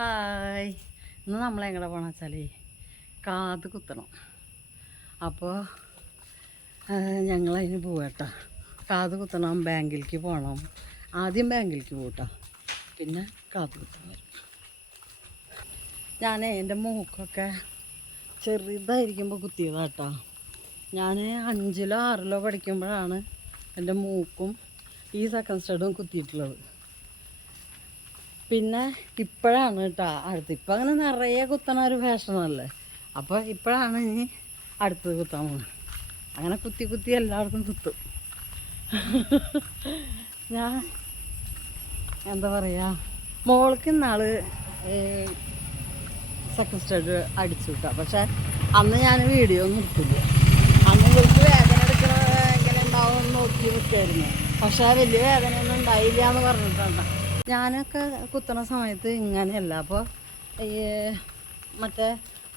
Hi, ഇന്ന് നമ്മളെങ്ങനെ പോകണം വെച്ചാൽ കാത് കുത്തണം. അപ്പോൾ ഞങ്ങളതിന് പോവാട്ടോ. കാത് കുത്തണം, ബാങ്കിലേക്ക് പോകണം. ആദ്യം ബാങ്കിലേക്ക് പോകട്ടോ, പിന്നെ കാത് കുത്താൻ വരും. ഞാൻ എൻ്റെ മൂക്കൊക്കെ ചെറുതായിരിക്കുമ്പോൾ കുത്തിയതാട്ടോ. ഞാൻ 5-ലോ 6-ലോ പഠിക്കുമ്പോഴാണ് എൻ്റെ മൂക്കും ഈ സെക്കൻഡ് സ്റ്റഡും കുത്തിയിട്ടുള്ളത്. പിന്നെ ഇപ്പോഴാണ് കേട്ടോ അടുത്ത്. ഇപ്പം അങ്ങനെ നിറയെ കുത്തണ ഒരു ഫാഷനല്ലേ. അപ്പോൾ ഇപ്പോഴാണ് ഇനി അടുത്തത് കുത്താൻ പോകുന്നത്. അങ്ങനെ കുത്തി കുത്തി എല്ലായിടത്തും കുത്തും. ഞാൻ എന്താ പറയുക, മോൾക്ക് ഇന്നാൾ സെക്കൻഡ് സ്റ്റഡ് അടിച്ചു കിട്ടാം. പക്ഷേ അന്ന് ഞാൻ വീഡിയോ ഒന്നും എടുത്തില്ല. അന്ന് ഇവർക്ക് വേദന എടുക്കണ എങ്ങനെ ഉണ്ടാവും എന്ന് നോക്കി നിൽക്കായിരുന്നു. പക്ഷേ വലിയ വേദനയൊന്നും ഉണ്ടായില്ല എന്ന് പറഞ്ഞിട്ടുണ്ട്. ഞാനൊക്കെ കുത്തണ സമയത്ത് ഇങ്ങനെയല്ല. അപ്പോൾ ഈ മറ്റേ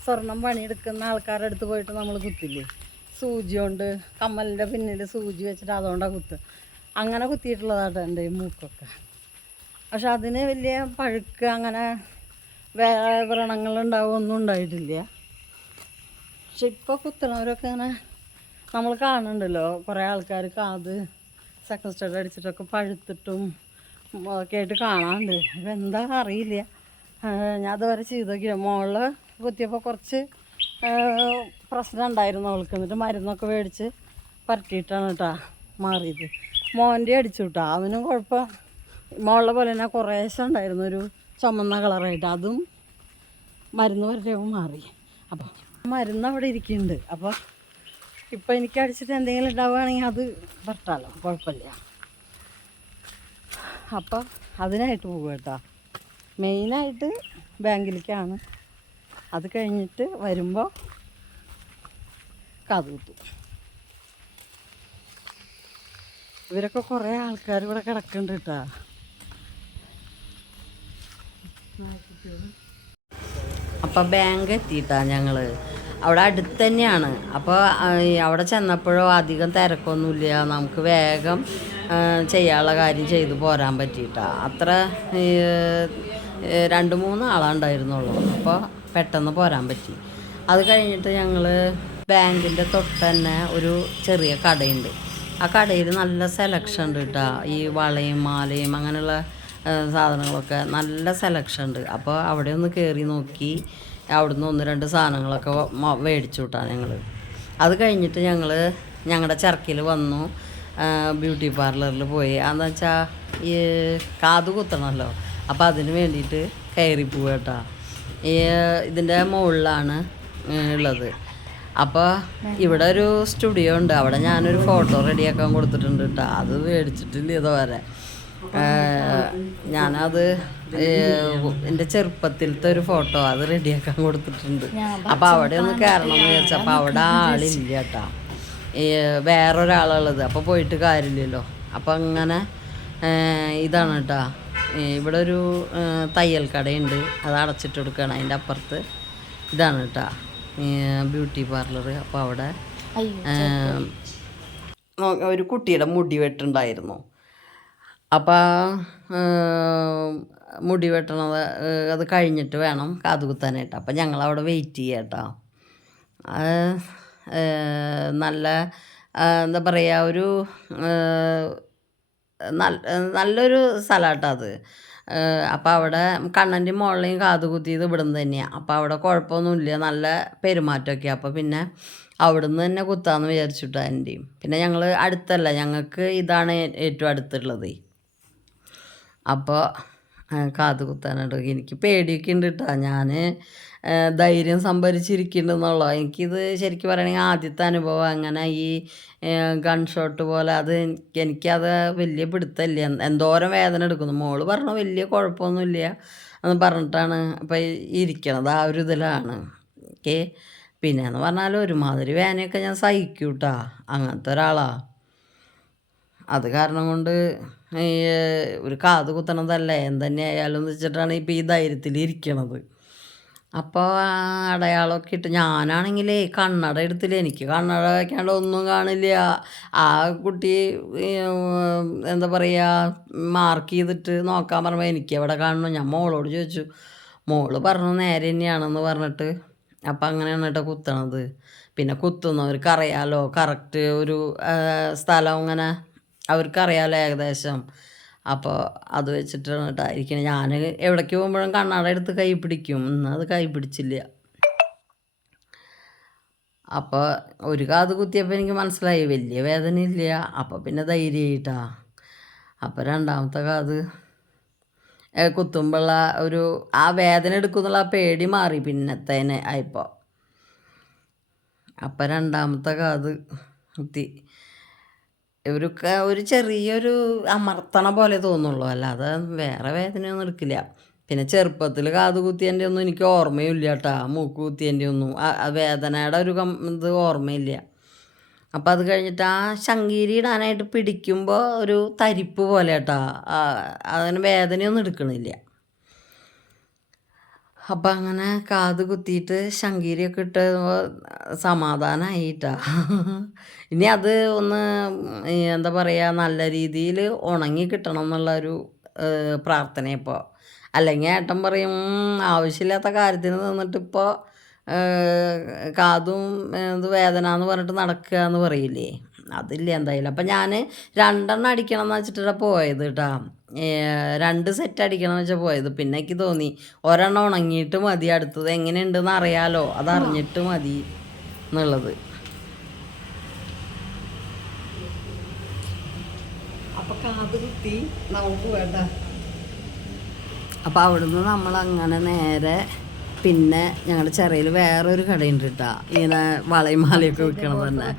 സ്വർണം പണിയെടുക്കുന്ന ആൾക്കാരുടെ അടുത്ത് പോയിട്ട് നമ്മൾ കുത്തില്ലേ, സൂചി കൊണ്ട് കമ്മലിൻ്റെ പിന്നിൽ സൂചി വെച്ചിട്ട് അതുകൊണ്ടാണ് കുത്തുക. അങ്ങനെ കുത്തിയിട്ടുള്ളതാട്ടോ എൻ്റെ ഈ മൂക്കൊക്കെ. പക്ഷെ അതിന് വലിയ പഴുക്ക് അങ്ങനെ വേറെ വ്രണങ്ങളുണ്ടാവുമൊന്നും ഉണ്ടായിട്ടില്ല. പക്ഷെ ഇപ്പോൾ കുത്തണവരൊക്കെ ഇങ്ങനെ നമ്മൾ കാണുന്നുണ്ടല്ലോ, കുറേ ആൾക്കാർ കാത് സെക്കൻഡ് സ്റ്റഡ് അടിച്ചിട്ടൊക്കെ പഴുത്തിട്ടും ഒക്കെ ആയിട്ട് കാണാറുണ്ട്. അപ്പം എന്താ അറിയില്ല, ഞാൻ അതുവരെ ചെയ്ത് നോക്കിയ. മോളിൽ കുത്തിയപ്പോൾ കുറച്ച് പ്രശ്നം ഉണ്ടായിരുന്നു അവൾക്ക്. എന്നിട്ട് മരുന്നൊക്കെ മേടിച്ച് പരട്ടിയിട്ടാണ് കേട്ടോ മാറിയത്. മോൻ്റെ അടിച്ചു കിട്ടാ, അവനും കുഴപ്പം മോളിലെ പോലെ തന്നെ കുറേശ്ശെ ഉണ്ടായിരുന്നു, ഒരു ചുമന്ന കളറായിട്ട്. അതും മരുന്ന് പരട്ടിയപ്പോൾ മാറി. അപ്പോൾ മരുന്ന് അവിടെ ഇരിക്കുന്നുണ്ട്. അപ്പോൾ ഇപ്പം എനിക്ക് അടിച്ചിട്ട് എന്തെങ്കിലും ഉണ്ടാവുകയാണെങ്കിൽ അത് പരട്ടാലോ, കുഴപ്പമില്ല. അപ്പം അതിനായിട്ട് പോകുക കേട്ടോ. മെയിനായിട്ട് ബാങ്കിലേക്കാണ്. അത് കഴിഞ്ഞിട്ട് വരുമ്പോൾ കാത് കുത്തും. ഇവരൊക്കെ കുറേ ആൾക്കാർ ഇവിടെ കിടക്കുന്നുണ്ട് കേട്ടോ. അപ്പം ബാങ്ക് എത്തിയിട്ടാ ഞങ്ങൾ. അവിടെ അടുത്ത് തന്നെയാണ്. അപ്പോൾ അവിടെ ചെന്നപ്പോഴോ അധികം തിരക്കൊന്നുമില്ല. നമുക്ക് വേഗം ചെയ്യാനുള്ള കാര്യം ചെയ്തു പോരാൻ പറ്റിയിട്ടാ. അത്ര 2-3 ആളുണ്ടായിരുന്നുള്ളൂ. അപ്പോൾ പെട്ടെന്ന് പോരാൻ പറ്റി. അത് കഴിഞ്ഞിട്ട് ഞങ്ങൾ ബാങ്കിൻ്റെ തൊട്ട് തന്നെ ഒരു ചെറിയ കടയുണ്ട്. ആ കടയിൽ നല്ല സെലക്ഷൻ ഉണ്ട് കേട്ടോ. ഈ വളയും മാലയും അങ്ങനെയുള്ള സാധനങ്ങളൊക്കെ നല്ല സെലക്ഷൻ ഉണ്ട്. അപ്പോൾ അവിടെ ഒന്ന് കയറി നോക്കി അവിടുന്ന് 1-2 സാധനങ്ങളൊക്കെ മേടിച്ചു വിട്ടാണ് ഞങ്ങൾ. അത് കഴിഞ്ഞിട്ട് ഞങ്ങൾ ഞങ്ങളുടെ ചർക്കയിൽ വന്നു, ബ്യൂട്ടി പാർലറിൽ പോയി. അതെന്ന് വെച്ചാൽ ഈ കാത് കുത്തണമല്ലോ, അപ്പോൾ അതിന് വേണ്ടിയിട്ട് കയറി പോവുക കേട്ടോ. ഇതിൻ്റെ മുകളിലാണ് ഉള്ളത്. അപ്പോൾ ഇവിടെ ഒരു സ്റ്റുഡിയോ ഉണ്ട്. അവിടെ ഞാനൊരു ഫോട്ടോ റെഡിയാക്കാൻ കൊടുത്തിട്ടുണ്ട് കേട്ടോ. അത് മേടിച്ചിട്ടില്ല ഇതുവരെ. ഞാനത് എൻ്റെ ചെറുപ്പത്തിലത്തെ ഒരു ഫോട്ടോ അത് റെഡിയാക്കാൻ കൊടുത്തിട്ടുണ്ട്. അപ്പോൾ അവിടെ ഒന്ന് കയറണം എന്ന് വിചാരിച്ചപ്പോൾ അവിടെ ആളില്ല കേട്ടോ, വേറൊരാളുള്ളത്. അപ്പോൾ പോയിട്ട് കാര്യമില്ലല്ലോ. അപ്പോൾ അങ്ങനെ ഇതാണ് കേട്ടോ. ഇവിടെ ഒരു തയ്യൽ കടയുണ്ട്, അത് അടച്ചിട്ട് കൊടുക്കുകയാണ്. അതിൻ്റെ അപ്പുറത്ത് ഇതാണ് കേട്ടോ ബ്യൂട്ടി പാർലർ. അപ്പോൾ അവിടെ ഒരു കുട്ടിയുടെ മുടി വെട്ടുണ്ടായിരുന്നു. അപ്പോൾ മുടി വെട്ടണത് അത് കഴിഞ്ഞിട്ട് വേണം കാത് കുത്താനായിട്ട്. അപ്പം ഞങ്ങളവിടെ വെയിറ്റ് ചെയ്യാം കേട്ടോ. നല്ല എന്താ പറയുക, ഒരു നല്ലൊരു സ്ഥലമാട്ടോ അത്. അപ്പോൾ അവിടെ കണ്ണൻ്റെ മുകളിലെയും കാത് കുത്തിയത് ഇവിടെ നിന്ന് തന്നെയാണ്. അപ്പോൾ അവിടെ കുഴപ്പമൊന്നുമില്ല, നല്ല പെരുമാറ്റമൊക്കെ. അപ്പോൾ പിന്നെ അവിടെ നിന്ന് തന്നെ കുത്താമെന്ന് വിചാരിച്ചിട്ടോ എൻ്റെയും. പിന്നെ ഞങ്ങൾ അടുത്തല്ല, ഞങ്ങൾക്ക് ഇതാണ് ഏറ്റവും അടുത്തുള്ളത്. അപ്പോൾ കാത് കുത്താനായിട്ട് എനിക്ക് പേടിയൊക്കെ ഉണ്ട് കേട്ടോ. ഞാൻ ധൈര്യം സംഭരിച്ചിരിക്കുന്നുണ്ടെന്നുള്ള. എനിക്കിത് ശരിക്കും പറയുകയാണെങ്കിൽ ആദ്യത്തെ അനുഭവം. അങ്ങനെ ഈ ഗൺ ഷോട്ട് പോലെ അത് എനിക്കത് വലിയ പിടുത്തമില്ല. എന്തോരം വേദന എടുക്കുന്നു. മോള് പറഞ്ഞു വലിയ കുഴപ്പമൊന്നുമില്ല എന്ന് പറഞ്ഞിട്ടാണ് ഇപ്പം ഇരിക്കണത്. ആ ഒരു ഇതിലാണ്. ഓക്കെ. പിന്നെയെന്ന് പറഞ്ഞാൽ ഒരുമാതിരി വേദനയൊക്കെ ഞാൻ സഹിക്കും കേട്ടോ. അങ്ങനത്തെ ഒരാളാണ്. അത് കാരണം കൊണ്ട് ഒരു കാത് കുത്തണതല്ലേ എന്തെന്നെ ആയാലും എന്ന് വെച്ചിട്ടാണ് ഇപ്പോൾ ഈ ധൈര്യത്തിൽ ഇരിക്കണത്. അപ്പോൾ അടയാളമൊക്കെ ഇട്ട് ഞാനാണെങ്കിൽ കണ്ണട എടുത്തില്ല. എനിക്ക് കണ്ണട വയ്ക്കാണ്ട് ഒന്നും കാണില്ല. ആ കുട്ടി എന്താ പറയുക മാർക്ക് ചെയ്തിട്ട് നോക്കാൻ പറയുമ്പോൾ എനിക്ക് എവിടെ കാണണം. ഞാൻ മോളോട് ചോദിച്ചു, മോള് പറഞ്ഞു നേരെ തന്നെയാണെന്ന് പറഞ്ഞിട്ട് അപ്പം അങ്ങനെയാണ് കേട്ടോ കുത്തണത്. പിന്നെ കുത്തുന്നവർക്ക് അറിയാലോ കറക്റ്റ് ഒരു സ്ഥലം ഇങ്ങനെ അവർക്കറിയാലോ ഏകദേശം. അപ്പോൾ അത് വെച്ചിട്ടാണ് കേട്ടോ ഇരിക്കുന്നത്. ഞാൻ എവിടേക്ക് പോകുമ്പോഴും കണ്ണാട എടുത്ത് കൈ പിടിക്കും, ഇന്നത് കൈ പിടിച്ചില്ല. അപ്പോൾ ഒരു കാത് കുത്തിയപ്പോൾ എനിക്ക് മനസ്സിലായി വലിയ വേദനയില്ല. അപ്പോൾ പിന്നെ ധൈര്യമായിട്ടാ. അപ്പോൾ രണ്ടാമത്തെ കാത് കുത്തുമ്പോഴുള്ള ഒരു ആ വേദന എടുക്കുന്നുള്ള ആ പേടി മാറി പിന്നത്തേനെ ആയപ്പോൾ. അപ്പം രണ്ടാമത്തെ കാത് കുത്തി ഒരു ചെറിയൊരു അമർത്തണ പോലെ തോന്നുള്ളൂ, അല്ലാതെ വേറെ വേദനയൊന്നും എടുക്കില്ല. പിന്നെ ചെറുപ്പത്തിൽ കാത് കുത്തിയതിൻ്റെ ഒന്നും എനിക്ക് ഓർമ്മയില്ല കേട്ടോ. മൂക്ക് കുത്തിയതിൻ്റെ ഒന്നും ആ വേദനയുടെ ഒരു ഇത് ഓർമ്മയില്ല. അപ്പം അത് കഴിഞ്ഞിട്ട് ആ ശങ്കീരി ഇടാനായിട്ട് പിടിക്കുമ്പോൾ ഒരു തരിപ്പ് പോലെ കേട്ടോ. അതിന് വേദനയൊന്നും എടുക്കണില്ല. അപ്പം അങ്ങനെ കാത് കുത്തിയിട്ട് ശങ്കീരിയൊക്കെ ഇട്ട് സമാധാനമായിട്ടാ. ഇനി അത് ഒന്ന് എന്താ പറയുക, നല്ല രീതിയിൽ ഉണങ്ങി കിട്ടണം എന്നുള്ളൊരു പ്രാർത്ഥന ഇപ്പോൾ. അല്ലെങ്കിൽ ഏട്ടൻ പറയും ആവശ്യമില്ലാത്ത കാര്യത്തിന് നിന്നിട്ടിപ്പോൾ കാതും ഇത് വേദന എന്ന് പറഞ്ഞിട്ട് നടക്കുക എന്ന് പറയില്ലേ, അതില്ല എന്തായാലും. അപ്പം ഞാൻ 2 അടിക്കണം എന്ന് വെച്ചിട്ടാണ് പോയത് കേട്ടോ. 2 സെറ്റ് അടിക്കണം എന്ന് വെച്ചാൽ പോയത്. പിന്നെ എനിക്ക് തോന്നി ഒരെണ്ണം ഉണങ്ങിയിട്ട് മതി, അടുത്തത് എങ്ങനെയുണ്ടെന്ന് അറിയാലോ, അതറിഞ്ഞിട്ട് മതി എന്നുള്ളത്. അപ്പം കാത് കുത്തി നമുക്ക് വേണ്ട. അപ്പം അവിടുന്ന് നമ്മളങ്ങനെ നേരെ പിന്നെ ഞങ്ങളുടെ ചെറിയിൽ വേറൊരു കടയുണ്ട് കേട്ടോ, ഇങ്ങനെ വളയും മാലയൊക്കെ വിൽക്കണത് തന്നെ.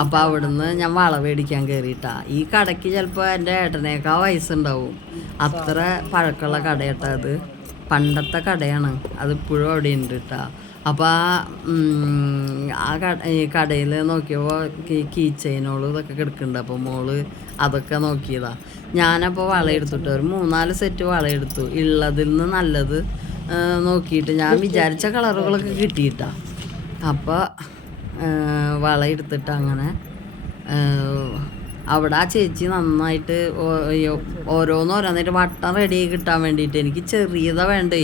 അപ്പോൾ അവിടുന്ന് ഞാൻ വള മേടിക്കാൻ കയറിയിട്ടാ. ഈ കടയ്ക്ക് ചിലപ്പോൾ എൻ്റെ ഏട്ടനേക്കാൾ വയസ്സുണ്ടാവും, അത്ര പഴക്കമുള്ള കട കേട്ടോ അത്. പണ്ടത്തെ കടയാണ്, അതിപ്പോഴും അവിടെ ഉണ്ട് കേട്ടോ. അപ്പോൾ ഈ കടയിൽ നോക്കിയപ്പോൾ കീ ചെയിനോള് ഇതൊക്കെ കിടക്കുന്നുണ്ട്. അപ്പോൾ മോള് അതൊക്കെ നോക്കിയതാണ്. ഞാനപ്പോൾ വള എടുത്തിട്ട് ഒരു 3-4 സെറ്റ് വള എടുത്തു. ഉള്ളതിൽ നിന്ന് നല്ലത് നോക്കിയിട്ട് ഞാൻ വിചാരിച്ച കളറുകളൊക്കെ കിട്ടിയിട്ടാണ്. അപ്പോൾ വള എടുത്തിട്ട് അങ്ങനെ അവിടെ ആ ചേച്ചി നന്നായിട്ട് ഓരോന്നോരോന്നായിട്ട് വട്ടം റെഡിയായി കിട്ടാൻ വേണ്ടിയിട്ട് എനിക്ക് ചെറിയതാണ് വേണ്ടേ.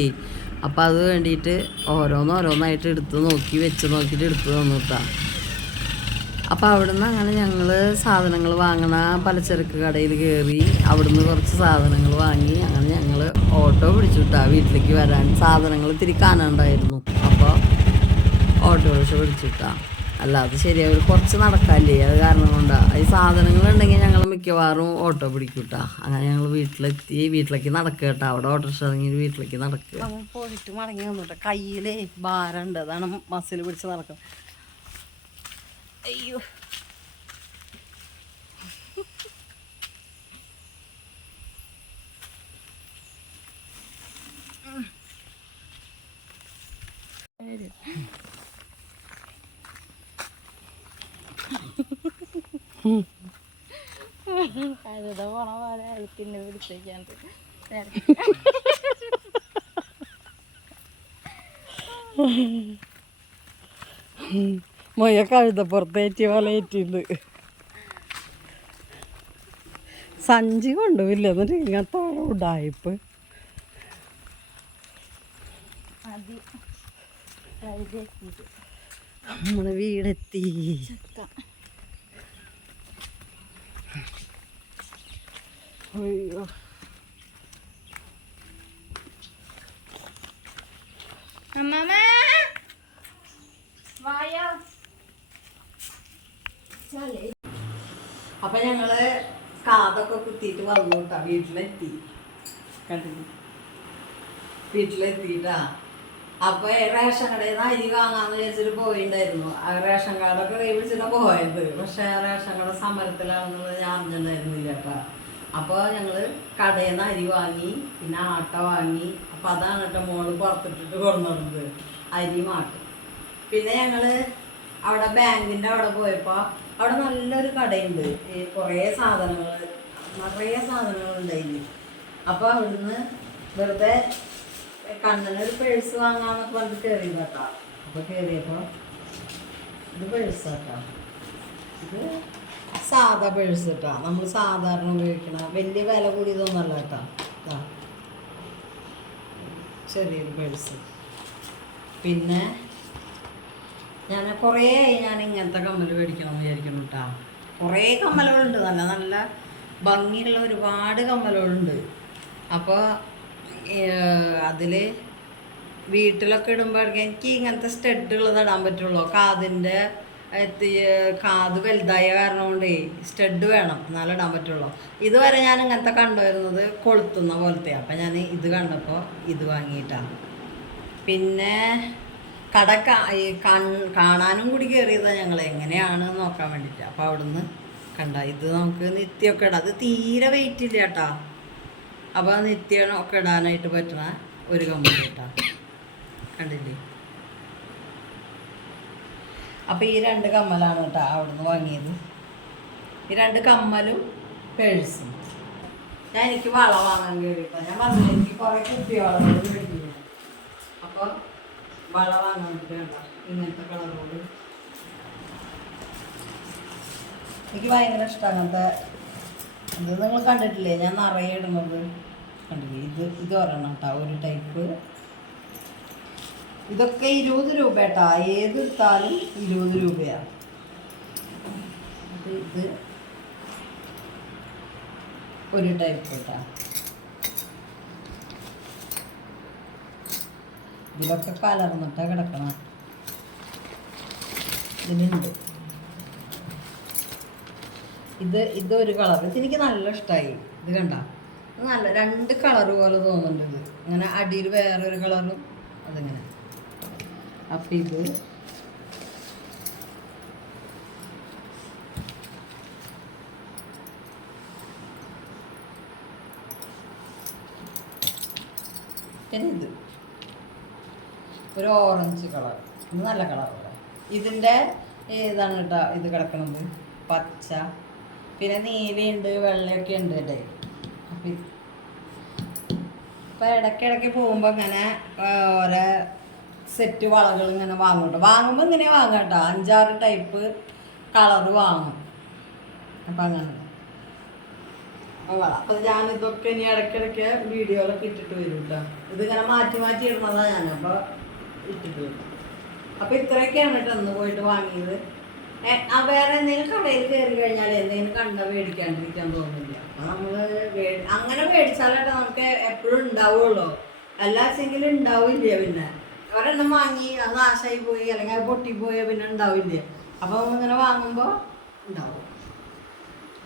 അപ്പോൾ അത് വേണ്ടിയിട്ട് ഓരോന്നോരോന്നായിട്ട് എടുത്ത് നോക്കി വെച്ച് നോക്കിയിട്ട് എടുത്ത് തന്നിട്ടാ. അപ്പോൾ അവിടുന്ന് അങ്ങനെ ഞങ്ങൾ സാധനങ്ങൾ വാങ്ങണ പലചരക്ക് കടയിൽ കയറി അവിടുന്ന് കുറച്ച് സാധനങ്ങൾ വാങ്ങി അങ്ങനെ ഞങ്ങൾ ഓട്ടോ പിടിച്ചുവിട്ടാ വീട്ടിലേക്ക് വരാൻ. സാധനങ്ങൾ ഇത്തിരി കാണാണ്ടായിരുന്നു, അപ്പോൾ ഓട്ടോ റിക്ഷ പിടിച്ചുവിട്ടാ. അല്ലാതെ ശരിയായി കുറച്ച് നടക്കാല്ലേ, അത് കാരണം കൊണ്ടാണ്. ഈ സാധനങ്ങളുണ്ടെങ്കിൽ ഞങ്ങൾ മിക്കവാറും ഓട്ടോ പിടിക്കൂട്ടാ. അങ്ങനെ ഞങ്ങൾ വീട്ടിലേക്ക് നടക്കുക കേട്ടോ. അവിടെ ഓട്ടോ റിക്ഷ ഇറങ്ങി വീട്ടിലേക്ക് നടക്കുക. നമ്മൾ പോയിട്ട് മടങ്ങി വന്നിട്ട് കയ്യിലേ ഭാരമുണ്ട്, അതാണ് മസിൽ പിടിച്ച് നടക്കുന്നത്. അയ്യോ, കഴുത പോണ പോലെ പിന്നെ പിടിച്ചേക്കാണ്ട് മൊയ കഴുതപ്പുറത്തേറ്റി വലയേറ്റിണ്ട്. സഞ്ചി കൊണ്ടുപോയില്ല, എന്നിട്ട് ഇങ്ങനത്തെ ഉടായിപ്പ്. നമ്മളെ വീടെത്തി. അയ്യോ, അപ്പൊ ഞങ്ങള് കാതൊക്കെ കുത്തിയിട്ട് വന്നു കേട്ടാ. വീട്ടിലെത്തി, കണ്ടില്ല, വീട്ടിലെത്തിട്ടാ. അപ്പൊ റേഷൻ കടയിൽ നിന്ന് അരി വാങ്ങാന്ന് വിചാരിച്ചിട്ട് പോയിണ്ടായിരുന്നു. ആ റേഷൻ കാർഡൊക്കെ കൈ പിടിച്ചിട്ടാ പോയത്. പക്ഷെ റേഷൻ കട സമരത്തിലാണെന്നുള്ളത് ഞാൻ അറിഞ്ഞിട്ടുണ്ടായിരുന്നില്ല കേട്ടാ. അപ്പോൾ ഞങ്ങള് കടയിൽ നിന്ന് അരി വാങ്ങി, പിന്നെ ആട്ട വാങ്ങി. അപ്പൊ അതാണ് കേട്ടോ മോള് പുറത്തിട്ടിട്ട് കൊണ്ടുവന്നത്, അരി മാട്ട്. പിന്നെ ഞങ്ങള് അവിടെ ബാങ്കിന്റെ അവിടെ പോയപ്പോ അവിടെ നല്ലൊരു കടയുണ്ട്, കുറേ സാധനങ്ങൾ, നിറയെ സാധനങ്ങളുണ്ടായിന്. അപ്പോൾ അവിടുന്ന് വെറുതെ കണ്ണനൊരു പേഴ്സ് വാങ്ങാന്നൊക്കെ പറഞ്ഞിട്ട് കയറി കേട്ടോ. അപ്പോൾ കയറിയപ്പോൾ ഇത് പേഴ്സാട്ടോ, ഇത് സാധാ പേഴ്സ് കേട്ടോ, നമ്മൾ സാധാരണ ഉപയോഗിക്കണ, വലിയ വില കൂടിയതൊന്നുമല്ല കേട്ടോ. ചെറിയൊരു പേഴ്സ്. പിന്നെ ഞാൻ കുറേ ആയി ഞാൻ ഇങ്ങനത്തെ കമ്മൽ മേടിക്കണം എന്ന് വിചാരിക്കണം കേട്ടോ. കുറേ കമ്മലുകളുണ്ട്, നല്ല നല്ല ഭംഗിയുള്ള ഒരുപാട് കമ്മലുകളുണ്ട്. അപ്പോൾ അതിൽ വീട്ടിലൊക്കെ ഇടുമ്പോൾ എനിക്ക് ഇങ്ങനത്തെ സ്റ്റഡുള്ളത് ഇടാൻ പറ്റുള്ളൂ. കാത് വലുതായ കാരണം കൊണ്ടേ സ്റ്റഡ് വേണം, എന്നാലും ഇടാൻ പറ്റുള്ളൂ. ഇതുവരെ ഞാൻ ഇങ്ങനത്തെ കണ്ടുവരുന്നത് കൊളുത്തുന്ന പോലത്തെ. അപ്പം ഞാൻ ഇത് കണ്ടപ്പോൾ ഇത് വാങ്ങിയിട്ടാണ്. പിന്നെ കട കാണാനും കൂടി കയറിയതാണ് ഞങ്ങൾ എങ്ങനെയാണ് നോക്കാൻ വേണ്ടിയിട്ട്. അപ്പോൾ അവിടുന്ന് കണ്ട ഇത് നമുക്ക് നിത്യമൊക്കെ ഇടാം. അത് തീരെ വെയിറ്റ് ഇല്ല കേട്ടോ. അപ്പോൾ നിത്യം ഒക്കെ ഇടാനായിട്ട് പറ്റുന്ന ഒരു കമ്മൽ കേട്ടോ, കണ്ടില്ലേ. അപ്പോൾ ഈ 2 കമ്മലാണ് കേട്ടോ അവിടുന്ന് വാങ്ങിയത്. ഈ 2 കമ്മലും പേഴ്സും. എനിക്ക് വള വാങ്ങാൻ കയറിയിട്ടാണ്. ഞാൻ പറഞ്ഞില്ല എനിക്ക് കുറേ കുപ്പിവളകൾ മേടിക്കുന്നു. അപ്പോൾ വള വാങ്ങാൻ വേണ്ട ഇങ്ങനത്തെ കളറോട് എനിക്ക് ഭയങ്കര ഇഷ്ടമാണ്. അങ്ങനത്തെ ഇത് നിങ്ങൾ കണ്ടിട്ടില്ലേ, ഞാൻ നിറയെ ഇടുന്നത് കണ്ടില്ലേ. ഇത് ഒരെണ്ണം കേട്ടോ, ഒരു ടൈപ്പ്. ഇതൊക്കെ 20 രൂപ കേട്ടോ, ഏത് എടുത്താലും 20 രൂപയാണ്. ഇത് ഒരു ടൈപ്പ് കേട്ടോ. ഇതിലൊക്കെ കലർന്നിട്ടാ കിടക്കണം. ഇതിനുണ്ട് ഇതൊരു കളർ. ഇതെനിക്ക് നല്ല ഇഷ്ടമായി. ഇത് കണ്ട നല്ല 2 കളറ് പോലെ തോന്നുന്നുണ്ട്. ഇത് ഇങ്ങനെ അടിയിൽ വേറൊരു കളറും അതിങ്ങനെ. അപ്പം ഇത് പിന്നെ ഇത് ഒരു ഓറഞ്ച് കളർ. ഇത് നല്ല കളറല്ല. ഇതിൻ്റെ ഏതാണ് കേട്ടോ ഇത് കിടക്കുന്നത്, പച്ച, പിന്നെ നീലയുണ്ട്, വെള്ളയൊക്കെ ഉണ്ട് കേട്ടോ. അപ്പം ഇപ്പം ഇടയ്ക്കിടയ്ക്ക് പോകുമ്പോൾ ഇങ്ങനെ ഓരോ സെറ്റ് വളകൾ ഇങ്ങനെ വാങ്ങും. വാങ്ങുമ്പോൾ ഇങ്ങനെ വാങ്ങാം കേട്ടോ, 5-6 ടൈപ്പ് കളറ് വാങ്ങും. അപ്പം അങ്ങനെ അപ്പം ഞാനിതൊക്കെ ഇനി ഇടയ്ക്കിടയ്ക്ക് വീഡിയോയിലൊക്കെ ഇട്ടിട്ട് വരും കേട്ടോ. ഇതിങ്ങനെ മാറ്റി മാറ്റി ഇടുന്നതാണ് ഞാൻ. അപ്പോൾ ഇട്ടിട്ട് വരും. അപ്പോൾ ഇത്രയൊക്കെയാണ് കേട്ടോ ഇന്ന് പോയിട്ട് വാങ്ങിയത്. വേറെ എന്തെങ്കിലും കടയിൽ കയറി കഴിഞ്ഞാൽ എന്തെങ്കിലും കണ്ട മേടിക്കാണ്ടിരിക്കാൻ തോന്നുന്നില്ല. അപ്പം നമ്മൾ അങ്ങനെ മേടിച്ചാലേട്ടോ നമുക്ക് എപ്പോഴും ഉണ്ടാവുള്ളൂ. എല്ലാച്ചെങ്കിലും ഉണ്ടാവില്ല. പിന്നെ ഒരെണ്ണം വാങ്ങി അത് നാശമായി പോയി അല്ലെങ്കിൽ അത് പൊട്ടിപ്പോയോ പിന്നെ ഉണ്ടാവില്ല. അപ്പോൾ നമ്മളിങ്ങനെ വാങ്ങുമ്പോൾ ഉണ്ടാവും.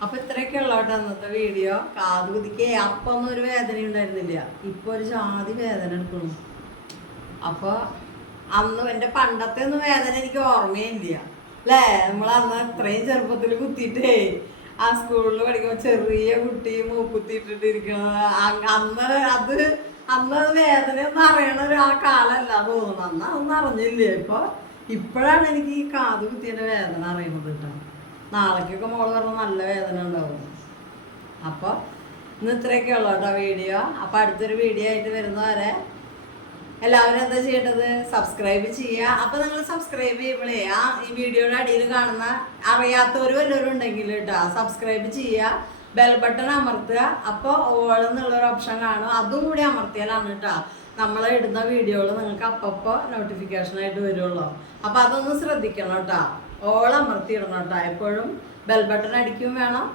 അപ്പോൾ ഇത്രയൊക്കെ ഉള്ള കേട്ടോ അന്നത്തെ വീഡിയോ. കാത് കുതിക്ക് അപ്പം ഒന്നും ഒരു വേദന ഉണ്ടായിരുന്നില്ല, ഇപ്പോൾ ഒരു ജാതി വേദന എടുക്കണം. അപ്പോൾ അന്ന് എൻ്റെ പണ്ടത്തെ ഒന്നും വേദന എനിക്ക് ഓർമ്മയില്ല അല്ലേ. നമ്മളന്ന് അത്രയും ചെറുപ്പത്തിൽ കുത്തിയിട്ടേ ആ സ്കൂളിൽ പഠിക്കുമ്പോൾ ചെറിയ കുട്ടി മൂക്കുത്തിയിട്ടിട്ടിരിക്കണത് അന്ന് വേദന ഒന്നും അറിയണ ആ കാലമല്ല തോന്നുന്നു. അന്ന് അതൊന്നും അറിഞ്ഞില്ലേ. ഇപ്പോഴാണ് എനിക്ക് ഈ കാത് കുത്തിയുടെ വേദന അറിയുന്നത് കേട്ടോ. നാളേക്കൊക്കെ മോള് പറഞ്ഞ നല്ല വേദന ഉണ്ടാവും. അപ്പോൾ ഇന്ന് ഇത്രയൊക്കെ ഉള്ളൂ കേട്ടോ വീഡിയോ. അപ്പോൾ അടുത്തൊരു വീഡിയോ ആയിട്ട് വരുന്നവരെ എല്ലാവരും എന്താ ചെയ്യേണ്ടത്, സബ്സ്ക്രൈബ് ചെയ്യുക. അപ്പോൾ നിങ്ങൾ സബ്സ്ക്രൈബ് ചെയ്യുമ്പോഴേ ഈ വീഡിയോയുടെ അടിയിൽ കാണുന്ന അറിയാത്തവർ വല്ലവരും ഉണ്ടെങ്കിൽ കേട്ടോ സബ്സ്ക്രൈബ് ചെയ്യുക, ബെൽ ബട്ടൺ അമർത്തുക. അപ്പോൾ ഓൾ എന്നുള്ളൊരു ഓപ്ഷൻ കാണും, അതും കൂടി അമർത്തിയാലാണ് കേട്ടോ നമ്മൾ ഇടുന്ന വീഡിയോകൾ നിങ്ങൾക്ക് അപ്പോൾ നോട്ടിഫിക്കേഷനായിട്ട് വരുള്ളൂ. അപ്പോൾ അതൊന്ന് ശ്രദ്ധിക്കണം കേട്ടോ. ഓൾ അമർത്തിയിടണം കേട്ടോ. എപ്പോഴും ബെൽ ബട്ടൺ അടിക്കും വേണം,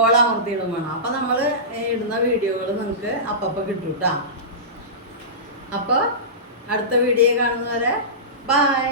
ഓൾ അമർത്തിയിടും വേണം. അപ്പോൾ നമ്മൾ ഇടുന്ന വീഡിയോകൾ നിങ്ങൾക്ക് അപ്പോൾ കിട്ടും കേട്ടോ. അപ്പോൾ അടുത്ത വീഡിയോ കാണുന്നവരെ ബൈ.